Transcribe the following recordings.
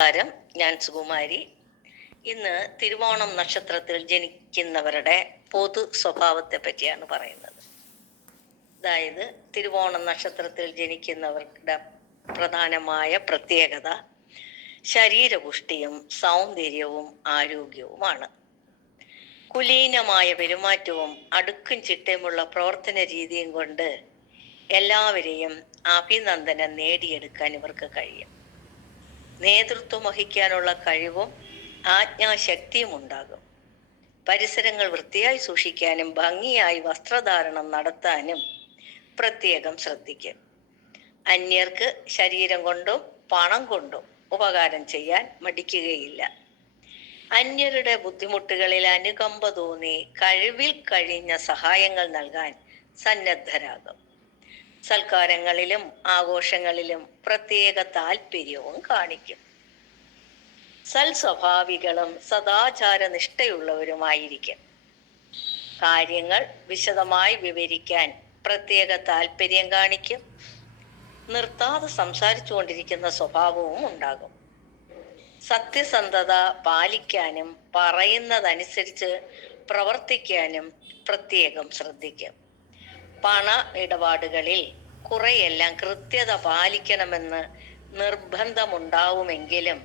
നമസ്കാരം, ഞാൻ സുകുമാരി. ഇന്ന് തിരുവോണം നക്ഷത്രത്തിൽ ജനിക്കുന്നവരുടെ പൊതു സ്വഭാവത്തെ പറ്റിയാണ് പറയുന്നത്. അതായത് തിരുവോണം നക്ഷത്രത്തിൽ ജനിക്കുന്നവരുടെ പ്രധാനമായ പ്രത്യേകത ശരീരപുഷ്ടിയും സൗന്ദര്യവും ആരോഗ്യവുമാണ്. കുലീനമായ പെരുമാറ്റവും അടുക്കും ചിട്ടയുമുള്ള പ്രവർത്തന രീതിയും കൊണ്ട് എല്ലാവരെയും അഭിനന്ദനം നേടിയെടുക്കാൻ ഇവർക്ക് കഴിയും. നേതൃത്വം വഹിക്കാനുള്ള കഴിവും ആജ്ഞാശക്തിയും ഉണ്ടാകും. പരിസരങ്ങൾ വൃത്തിയായി സൂക്ഷിക്കാനും ഭംഗിയായി വസ്ത്രധാരണം നടത്താനും പ്രത്യേകം ശ്രദ്ധിക്കും. അന്യർക്ക് ശരീരം കൊണ്ടും പണം കൊണ്ടും ഉപകാരം ചെയ്യാൻ മടിക്കുകയില്ല. അന്യരുടെ ബുദ്ധിമുട്ടുകളിൽ അനുകമ്പ തോന്നി കഴിവിൽ കഴിഞ്ഞ സഹായങ്ങൾ നൽകാൻ സന്നദ്ധരാകും. സൽക്കാരങ്ങളിലും ആഘോഷങ്ങളിലും പ്രത്യേക താല്പര്യവും കാണിക്കും. സൽസ്വഭാവികളും സദാചാര നിഷ്ഠയുള്ളവരുമായിരിക്കും. കാര്യങ്ങൾ വിശദമായി വിവരിക്കാൻ പ്രത്യേക താല്പര്യം കാണിക്കും. നിർത്താതെ സംസാരിച്ചു കൊണ്ടിരിക്കുന്ന സ്വഭാവവും ഉണ്ടാകും. സത്യസന്ധത പാലിക്കാനും പറയുന്നതനുസരിച്ച് പ്രവർത്തിക്കാനും പ്രത്യേകം ശ്രദ്ധിക്കും. പണ ഇടപാടുകളിൽ കുറെയെല്ലാം കൃത്യത പാലിക്കണമെന്ന് നിർബന്ധമുണ്ടാവുമെങ്കിലും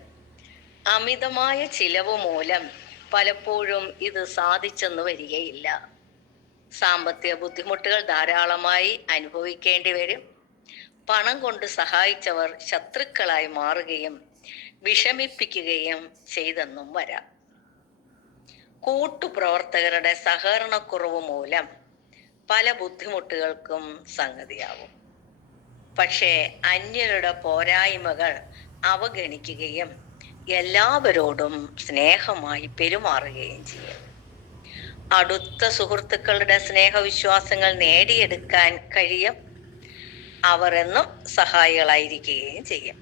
അമിതമായ ചിലവ് മൂലം പലപ്പോഴും ഇത് സാധിച്ചെന്ന് വരികയില്ല. സാമ്പത്തിക ബുദ്ധിമുട്ടുകൾ ധാരാളമായി അനുഭവിക്കേണ്ടി വരും. പണം കൊണ്ട് സഹായിച്ചവർ ശത്രുക്കളായി മാറുകയും വിഷമിപ്പിക്കുകയും ചെയ്തെന്നും വരാം. കൂട്ടുപ്രവർത്തകരുടെ സഹകരണക്കുറവ് മൂലം പല ബുദ്ധിമുട്ടുകൾക്കും സംഗതിയാവും. പക്ഷേ അന്യരുടെ പോരായ്മകൾ അവഗണിക്കുകയും എല്ലാവരോടും സ്നേഹമായി പെരുമാറുകയും ചെയ്യും. അടുത്ത സുഹൃത്തുക്കളുടെ സ്നേഹവിശ്വാസങ്ങൾ നേടിയെടുക്കാൻ കഴിയും. അവർ എന്നും സഹായികളായിരിക്കുകയും ചെയ്യും.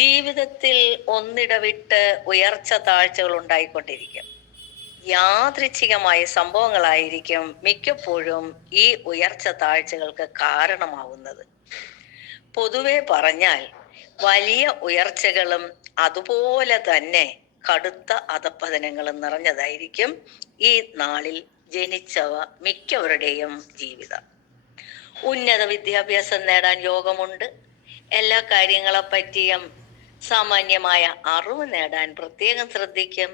ജീവിതത്തിൽ ഒന്നിടവിട്ട് ഉയർച്ച താഴ്ചകൾ ഉണ്ടായിക്കൊണ്ടിരിക്കും. യാദൃച്ഛികമായ സംഭവങ്ങളായിരിക്കും മിക്കപ്പോഴും ഈ ഉയർച്ച താഴ്ചകൾക്ക് കാരണമാവുന്നത്. പൊതുവെ പറഞ്ഞാൽ വലിയ ഉയർച്ചകളും അതുപോലെ തന്നെ കടുത്ത അധപ്പതനങ്ങളും നിറഞ്ഞതായിരിക്കും ഈ നാളിൽ ജനിച്ചവ മിക്കവരുടെയും ജീവിതം. ഉന്നത വിദ്യാഭ്യാസം നേടാൻ യോഗമുണ്ട്. എല്ലാ കാര്യങ്ങളെ പറ്റിയും സാമാന്യമായ അറിവ് നേടാൻ പ്രത്യേകം ശ്രദ്ധിക്കും.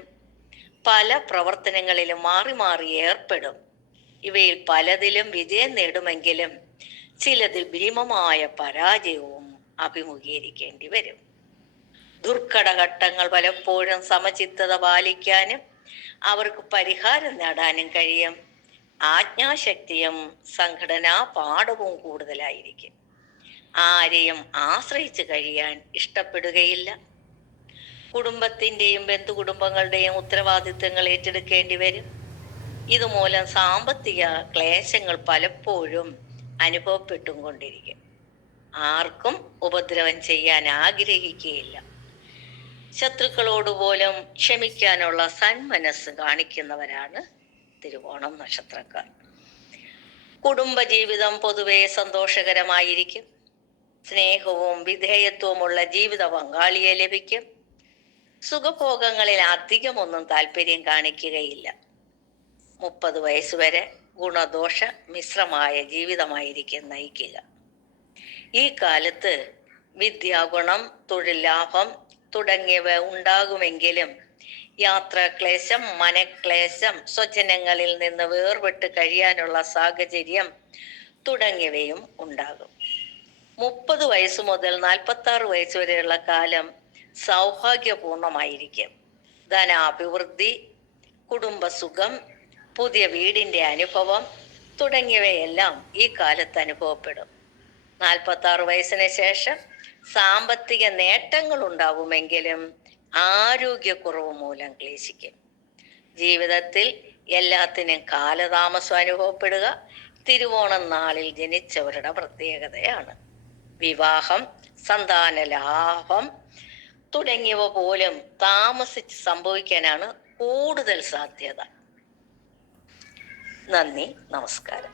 പല പ്രവർത്തനങ്ങളിലും മാറി മാറി ഏർപ്പെടും. ഇവയിൽ പലതിലും വിജയം നേടുമെങ്കിലും ചിലതിൽ ഭീമമായ പരാജയവും അഭിമുഖീകരിക്കേണ്ടി വരും. ദുർഘടഘട്ടങ്ങൾ പലപ്പോഴും സമചിത്തത പാലിക്കാനും അവർക്ക് പരിഹാരം നേടാനും കഴിയും. ആജ്ഞാശക്തിയും സംഘടനാ പാഠവും കൂടുതലായിരിക്കും. ആരെയും ആശ്രയിച്ച് കഴിയാൻ ഇഷ്ടപ്പെടുകയില്ല. കുടുംബത്തിൻ്റെയും ബന്ധുകുടുംബങ്ങളുടെയും ഉത്തരവാദിത്തങ്ങൾ ഏറ്റെടുക്കേണ്ടി വരും. ഇതുമൂലം സാമ്പത്തിക ക്ലേശങ്ങൾ പലപ്പോഴും അനുഭവപ്പെട്ടും കൊണ്ടിരിക്കും. ആർക്കും ഉപദ്രവം ചെയ്യാൻ ആഗ്രഹിക്കുകയില്ല. ശത്രുക്കളോട് പോലും ക്ഷമിക്കാനുള്ള സന്മനസ് കാണിക്കുന്നവരാണ് തിരുവോണം നക്ഷത്രക്കാർ. കുടുംബജീവിതം പൊതുവെ സന്തോഷകരമായിരിക്കും. സ്നേഹവും വിധേയത്വമുള്ള ജീവിത പങ്കാളിയെ ലഭിക്കും. സുഖഭോഗങ്ങളിൽ അധികമൊന്നും താല്പര്യം കാണിക്കുകയില്ല. 30 വയസ്സുവരെ ഗുണദോഷ മിശ്രമായ ജീവിതമായിരിക്കും നയിക്കുക. ഈ കാലത്ത് വിദ്യാഗുണം, തൊഴിൽ ലാഭം തുടങ്ങിയവ ഉണ്ടാകുമെങ്കിലും യാത്രാക്ലേശം, മനക്ലേശം, സ്വജനങ്ങളിൽ നിന്ന് വേർപെട്ട് കഴിയാനുള്ള സാഹചര്യം തുടങ്ങിയവയും ഉണ്ടാകും. 30 വയസ്സ് മുതൽ 46 വയസ്സ് വരെയുള്ള കാലം സൗഭാഗ്യപൂർണമായിരിക്കും. ധനാഭിവൃദ്ധി, കുടുംബസുഖം, പുതിയ വീടിന്റെ അനുഭവം തുടങ്ങിയവയെല്ലാം ഈ കാലത്ത് അനുഭവപ്പെടും. 46 വയസ്സിന് ശേഷം സാമ്പത്തിക നേട്ടങ്ങൾ ഉണ്ടാവുമെങ്കിലും ആരോഗ്യക്കുറവ് മൂലം ക്ലേശിക്കും. ജീവിതത്തിൽ എല്ലാത്തിനും കാലതാമസം അനുഭവപ്പെടുക തിരുവോണം നാളിൽ ജനിച്ചവരുടെ പ്രത്യേകതയാണ്. വിവാഹം, സന്താന ലാഭം തുടങ്ങിയവ പോലും താമസിച്ച് സംഭവിക്കാനാണ് കൂടുതൽ സാധ്യത. നന്ദി, നമസ്കാരം.